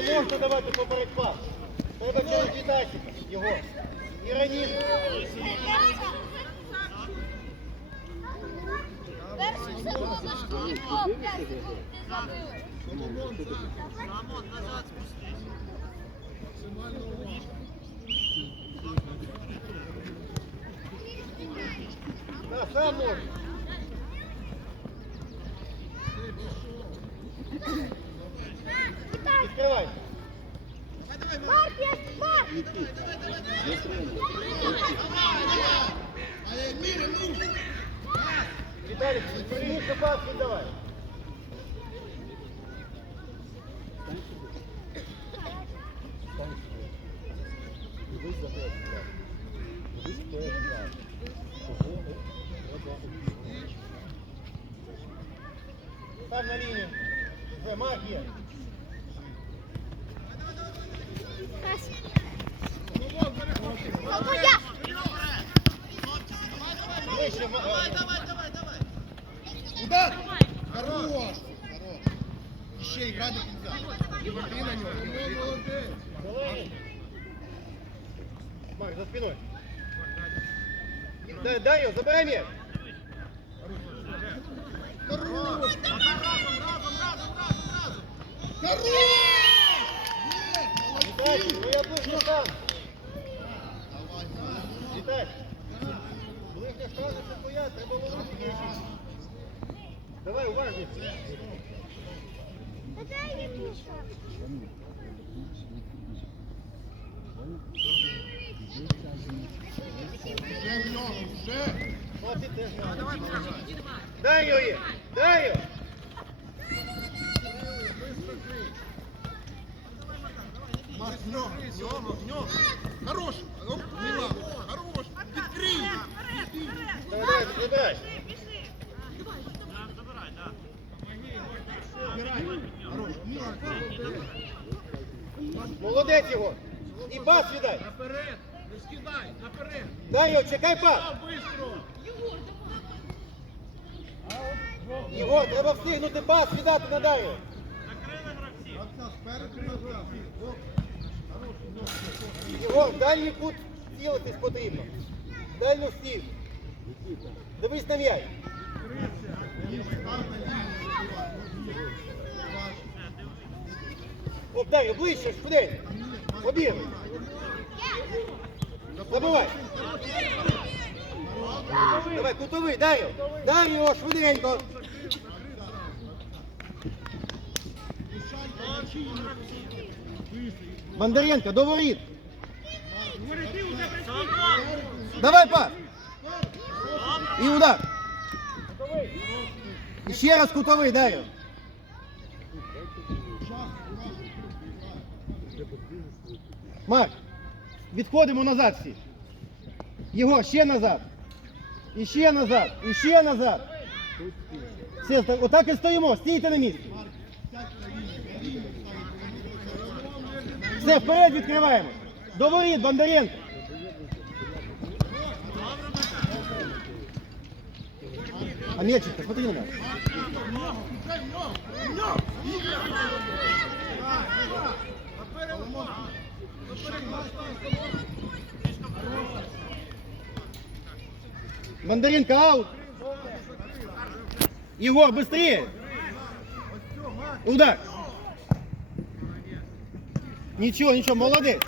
Не можна давати поперед пас. Треба через віддачі його. І раніше. Перший секундочку. О, п'ять секунд ти забив. Рамон, назад спустись. Да, сам можна. Відкривай. Марк, є, Марк! Віталік, сильніше пас віддавай. Удар! Хорош! Хорош! Еще играть до конца. Смотри на него. Молодец! Марк, за спиной. Дай, дай ее, забирай мяч. Хорош! Разом, разом, разом, разом, разом. Хорош! Давай, уважніше. Та дай я пишу. Уже в ногу, уже! Хватить теж. Дай її, дай її. Марк, в ногу, в ногу, в ногу. Хорош! Давай, забирай. Да. Молодець його. І пас віддай. Наперед! Не скидай! Наперед! Дай його, чекай пас. Його, треба встигнути пас віддати на гравців. Його, дальній кут цілитись потрібно. Дальню стів. Дивись на м'яч. Оп, Дар'ю, ближче, швиденько. Обігай. Забивай. Давай, кутовий, Дар'ю. Дар'ю, швиденько. Бондаренко, до воріт. Давай пас. І удар. І раз кутовий, Дар'ю. Марк, відходимо назад всі. Його, ще назад. І ще назад, і ще назад. Все, отак і стоїмо, стійте на місці. Все, вперед відкриваємо. До воріт, Бондаренко. А мячик, посмотри на нас. Мандаринка аут. Егор, быстрее. Удар. Ничего, ничего, молодец.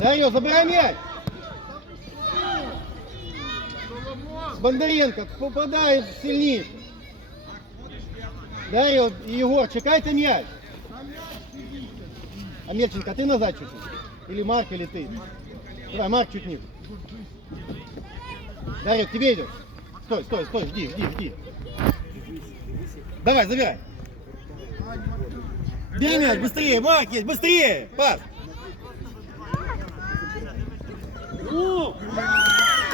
Дарьё, забирай мяч. Бондаренко, попадай сильніше. Дар'я, Єгор, чекайте м'яч. А Мельченко, ты назад чуть-чуть? Или Марк, или ты? Давай, Марк чуть ниже. Дарья, к тебе идет. Стой, стой, стой, жди, жди, жди. Давай, забирай. Бери мяч, быстрее, Марк есть, быстрее, пас.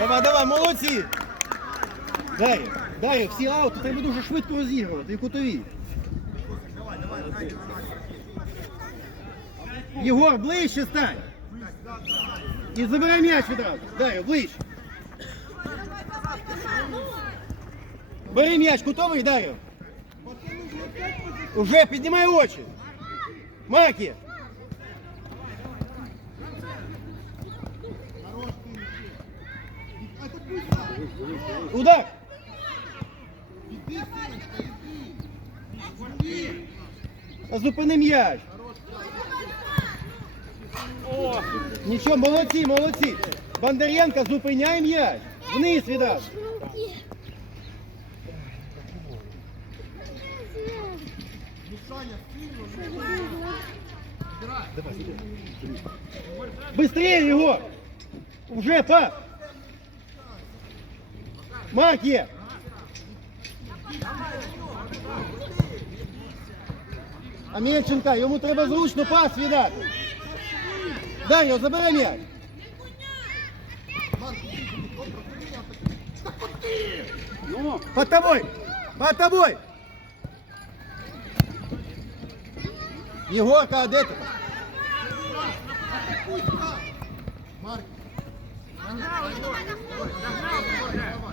Давай, давай, молодці. Дар'я, Дар'я, всі аути треба дуже швидко розігрувати і кутові. Єгор, ближче стань. І забирай м'яч відразу. Дар'ю, ближче. Бери м'яч, кутовий, Дар'ю. Уже піднімай очі. Макі. Удар. Иди, сыночка, иди. Иди. Та Зупини м'яч. Нічого, молодці, молодці. Бондаренко, зупиняй м'яч. Вниз відразу. Мишаня, сильно, ну. Играй. Быстрее его! Уже пас! Марк є! А Мельченка, йому треба зручно пас віддати. Дар'я, забери м'яч. Под тобой! Под тобой! Егорка, а де ти? Марк. Давай. Вы, Мир.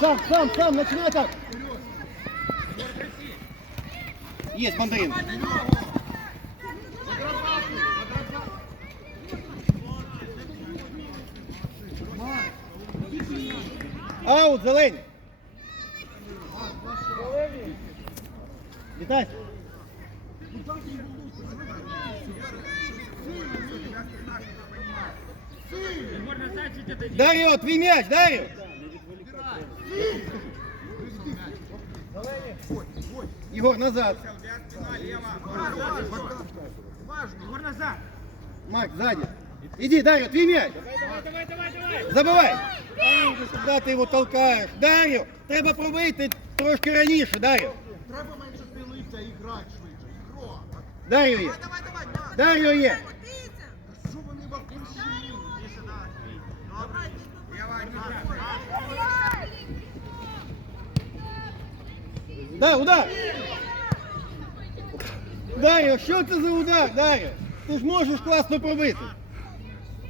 Сам, сам, сам, начинай так. Есть мандарин. Аут, зелень. Вітай. Дар'о, твій м'яч, Дар'о. Егор, назад. Егор назад. Макс, сзади. Иди, Дарья, твой мяч. Давай, давай, давай. Забивай. Куди ти його толкаєш? Дар'ю, треба пробити трошки раніше, Дар'ю. Треба менше пилитися і грати швидше. Ігро. Дар'ю є. Давай, давай, давай. Дар'ю є. Дай, удар. Дар'ю, що це за удар, Дар'ю? Ти ж можеш класно пробити.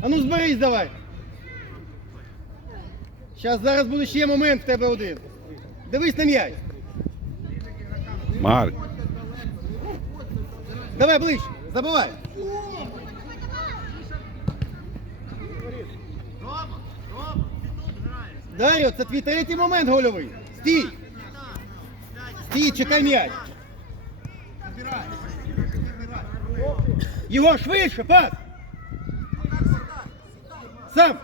А ну зберись давай. Зараз зараз буде ще момент в тебе один. Дивись на м'яч. Марк, Давай ближче, забивай. Рома, Рома, ти тут граєш. Дар'ю, це твій третій момент гольовий. Стій. Стій, чекай м'яч. Забирай. Забирай. Його швидше, пас. Сам.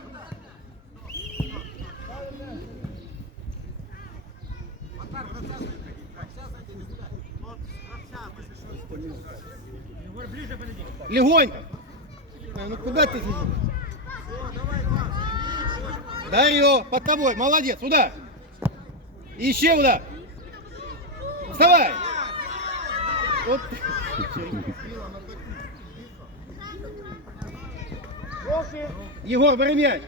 Легонько. А, Ну куда ты сидишь? Дарьо, под тобой, молодец, удар. И еще удар. Вставай. Вот. Егор, бери мяч.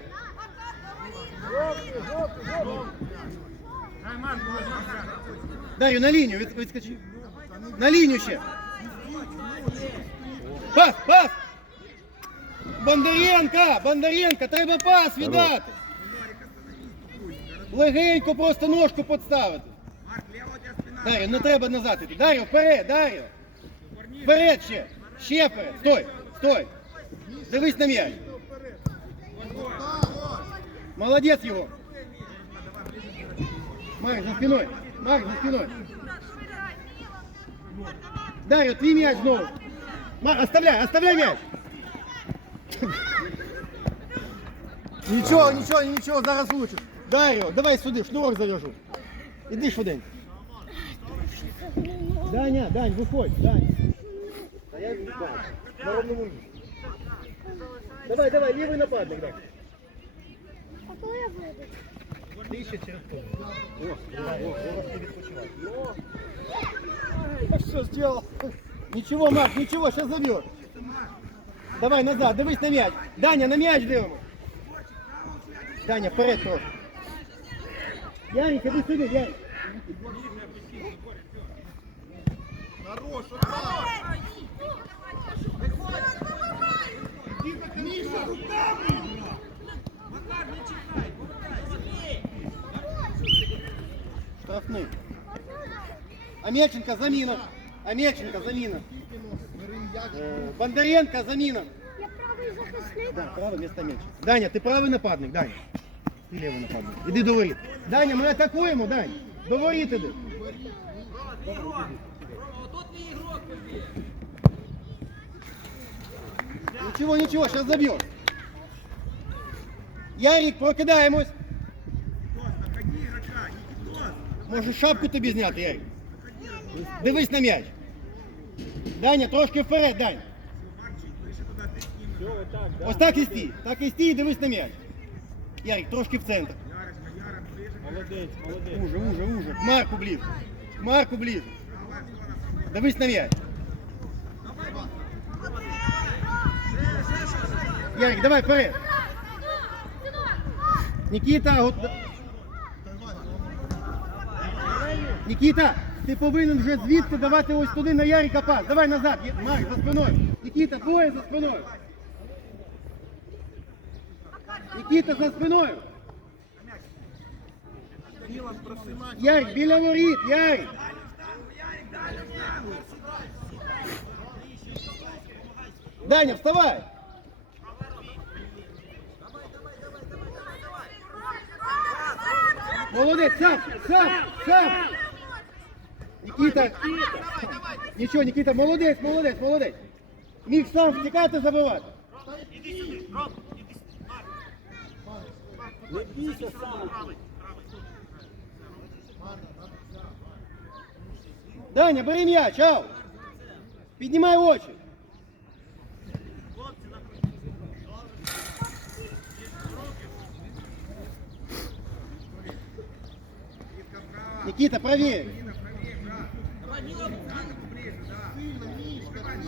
Дарью, на линию, від- відскочи. На линию ще. Пас, пас. Бондаренко, Бондаренко, треба пас віддати. Легенько просто ножку підставити. Дар'ю, не треба назад іти. Дар'ю, вперед, Дар'ю. Вперед ще. Ще вперед. Стой, стой. Дивись на м'яч. Молодець його. Марк, за спиной. Марк, за спиной. Дар'ю, твій м'яч знову. Марк, оставляй, оставляй м'яч. Нічого, нічого, нічого, зараз влучиш. Дар'ю, давай сюди, шнурок зав'яжу. Іди швиденько. Даня, Дань, виходь, Дань. А я Дань, на ровному місці. Давай, давай, лівий нападник, дай. А коли я буду? Ти ще через поле. О, о, о, не відпочивай. А що зробив? Нічого, Марк, нічого, зараз заб'єш. Давай назад, дивись на м'яч. Даня, на м'яч дивимо. Даня, вперед трохи. Ярик, іди сюди, Ярик. Хорош, отдай. Міша, руками грав. Макар, не чекай, повертайся. Бій. Штрафний. Амельченко заміна. Амельченко заміна. Бери м'яч. Е, Бондаренко заміна. Я правий захисник. Да, правий вместо Амельченка. Даня, ти правий нападник, Даня. Ти лівий нападник. Іди до воріт. Даня, ми атакуємо, Даня. До воріт іди. Рома, твій ігрок. Рома, отут твій ігрок побіг. Нічого, нічого, зараз заб'ємо. Ярик, прокидаємось. Находи ігрока, Нікітос. Може шапку тобі зняти, Ярик? Дивись на м'яч. Даня, трошки вперед, Даня. Марчик, ближче туди, ти з ним. Ось так і стій. Так і стій і дивись на м'яч. Ярик, трошки в центр. Молодець, молодець. Уже, уже, уже. К Марку ближе. К Марку ближе. Дивись на м'яч. Ярик, давай вперед. Никита, гот... Никита, ти повинен вже звідти давати ось туди на Ярика пас. Давай назад. Марк, за спиною. Никита, двоє за спиною. Никита, за спиною. Мілан, просимай. Ярик, біля воріт, Ярик. Даня, вставай. Молодець, сам, сам, сам. Никита. Нічого, Никита, молодець, молодець, молодець. Міг сам втікати, забивати. Не бійся сам. Даня, бери м'яч, ау. Піднімай очі. Никита, правее.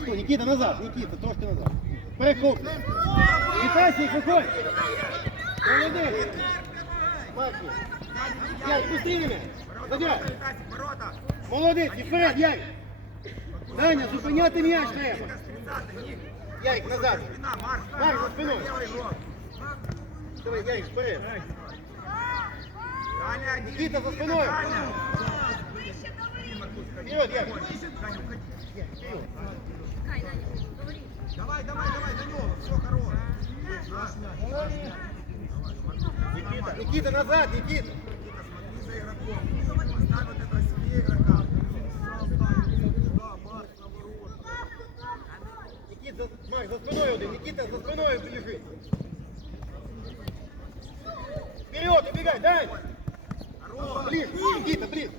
Стой, Никита, назад, Никита, трошки назад. Перехоп. Вітайся, виходь. Молодець. Максим. Яй, мене. Забирай. Ворота. Молодець, і вперед, Ярик. Даня, зупиняти м'яч треба. Ярик, назад. Марк. За спиною. Давай, Ярик, вперед. Никита, за спиною. Вперед. Вперед. Давай, давай, давай, на него. Все, хорош. Никита, Никита, назад, Никита. Смотри за игроком. Поставь вот этого себе игрока. Никита, за- Марк, за спиною один. Никита, за спиною біжи. Вперед, убегай, Даня. Ближе, Никита, ближе.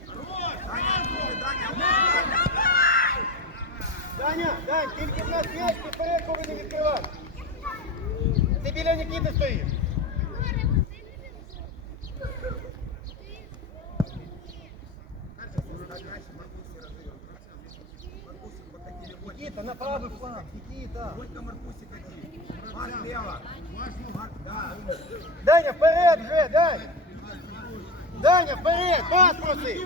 Даня, Дань, тільки в нас м'яч, ти вперед повинен відкривати. Ти біля Нікіти стоїш. на правий фланг, Нікіта. Только Маркусик один. Марк слева. Марк, да. Даня, вперед вже, Даня. Даня, вперед, пас проси.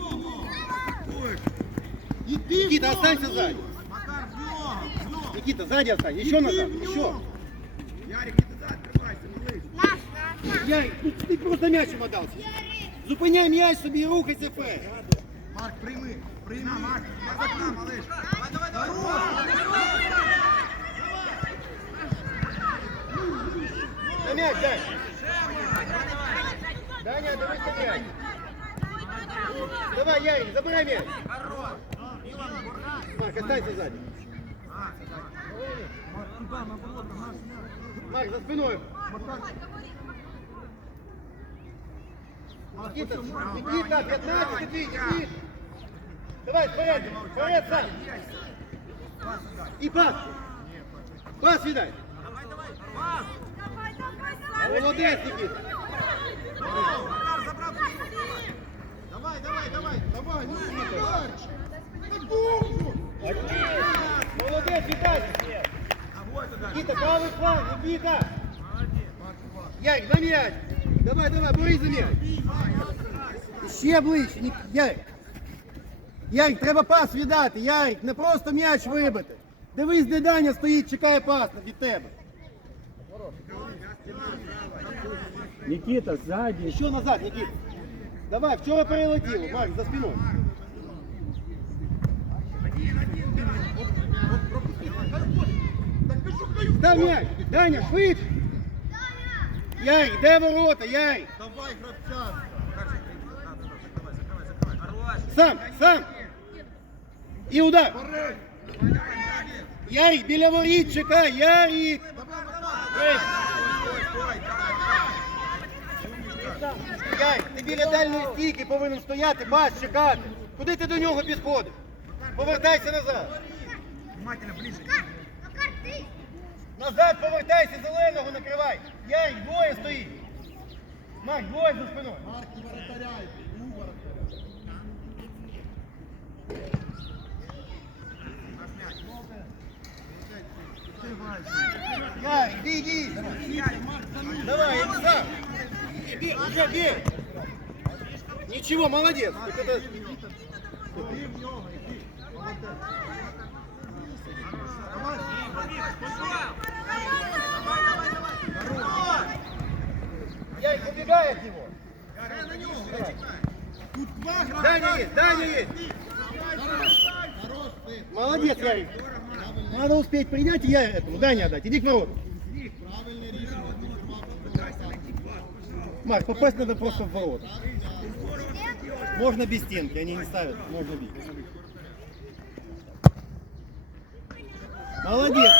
Никита, останься сзади. Макар, в него, в него. Никита, сзади остань. Еще назад, еще. Ярик, иди туда, открывайся, малыш. Ярик, ну ти просто м'ячем отдався. Зупиняй м'яч собі і рухайся вперед. Марк, прийми. Прийми. На, малыш. Давай, давай, давай. М'яч, Даня. Даня, давай м'яч. Давай, Ярик, забирай м'яч. Марк, останься сзади. Марк, за спиной. Никита, Никита, 15, иди, иди. Давай, вперед, вперед сам. И пас. Пас, видай. Молодец, Никита. Макар, забрал. Давай, давай, давай. Давай, ну, Макарчик. Не довго. Молодец, Виталий. А. Никита, правый фланг, Никита. Ярик, на м'яч. Давай, давай, борись за м'яч. Ще ближче, Ні- Ярик. Ярик, треба пас віддати. Ярик, не просто м'яч вибити. Дивись, де Даня стоїть, чекає пас від тебе. Никита, сзади. Еще назад, Никит. Давай, вчора перелетіло. Марк, за спиною. Став м'яч. Даня, швидше. Ярик, де ворота, Ярик? Давай, гравчанка. Сам, сам. І удар. Ярик, біля воріт, чекай, Ярик. Ярик, ти біля дальньої стійки повинен стояти, бач, чекати. Куди ти до нього підходиш? Повертайся назад. Назад повертайся, зеленого накривай. Ярик, двоє стоїть. Марк, двоє за спиною. Марк, не Ярик, иди, иди. Давай, иди сам. Иди, уже бей. Ничего, молодец. Так это... Ярик, убегай от него. Тут два. Даня есть, Даня есть. Молодец, Ярик. Надо успеть принять и я этому Даня отдать. Иди к рішення. Марк, попасть надо просто в ворота. Можно без стенки, они не ставят, можно бить. Молодец.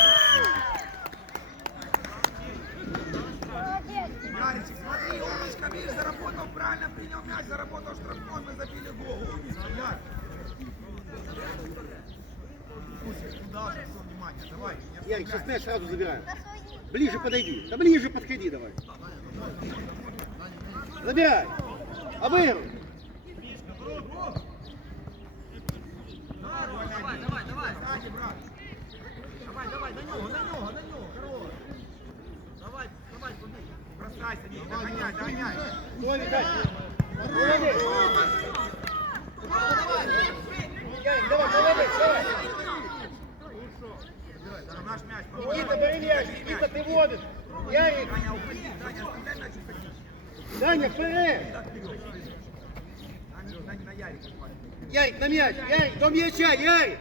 Ярик, смотри, умничка, видишь, заработал, правильно принял мяч, заработал штрафной, мы забили гол. Пусть туда же, все внимание, давай. не Ярик, оставляй. сейчас мяч сразу забираем. Ближе подойди. Да ближе подходи давай. Забирай. Обыгрывай. Давай, давай, давай. Сзади, брат. Давай, давай, на нього, на нього, на нього, хорош. Давай, давай, побіг. Бросайся, Ник, догоняй, догоняй. Толик, дай. Молодец. Ярик, давай, молодец, давай. Наш мяч. Никита, бери мяч. Никита, ты водишь. Ярик, Даня, упри, Даня, оставляй мяч и садись. Даня, вперед. Даня, на хватит. Ярик, на мяч. Ярик, до мяча, Ярик.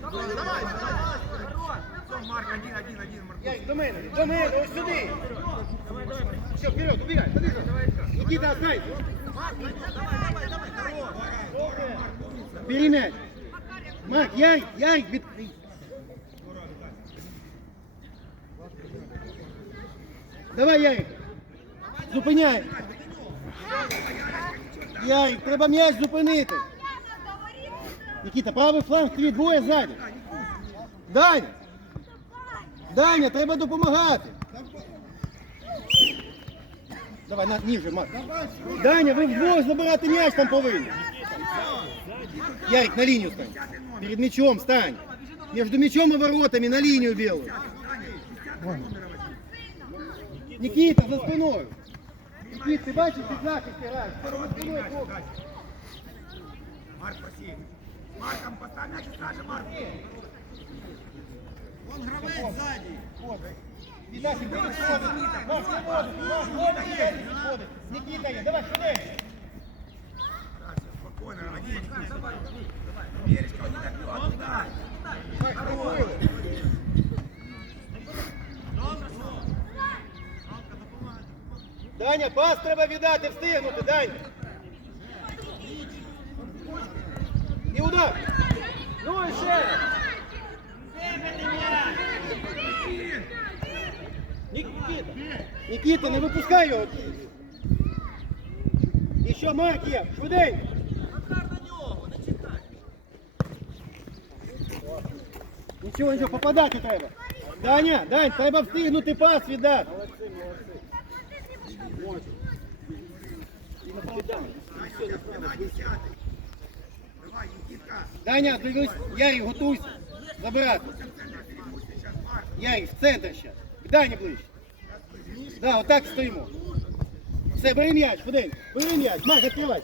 Давай, давай, давай. Марк, один, один, один, Марк. Ярик, до мене, до мене, ось сюди. Все, вперед, убегай, побежал. Никита, останься. Бери. Марк, Ярик, Ярик, від... Давай, Ярик. Зупиняй. Ярик, треба м'яч зупинити. Нікіта, правий фланг, твій двоє ззаді. Даня. Даня, треба допомагати. Давай, на, ніже, Марк. Даня, ви вдвох забирати м'яч там повинні. Ярик, на линию стань. Перед мячом стань. Между мячом и воротами на линию белую. Никита, за спиной. Никит, ты бачишь, ты захист играешь. За спиной плохо. Марк, проси. Марком поставь мяч и скажи, Марк. Вон гравець ззаді. Вот. Витасик, переходит. Маш, переходит. Маш, молодец. Переходит. Никита, есть. давай, сюда. Спокойно, один. Верочка, он не добьет. Дай. Маш, переходит. Даня, пас треба віддати, встигнути, Даня. І удар. Ну і ще. Нікіта, Нікіта, не випускай його. І що Марк є? Швиденько. Нічого, нічого, попадати треба. Даня, Дань, треба встигнути пас віддати. Давай, Никитка. Даня, дивись, Ярик, готуйся. Забирати. Ярик, в центр зараз. К Дані ближче. Да, отак стоїмо. Все, бери м'яч, швиденько. Бери м'яч. Марк, відкривай.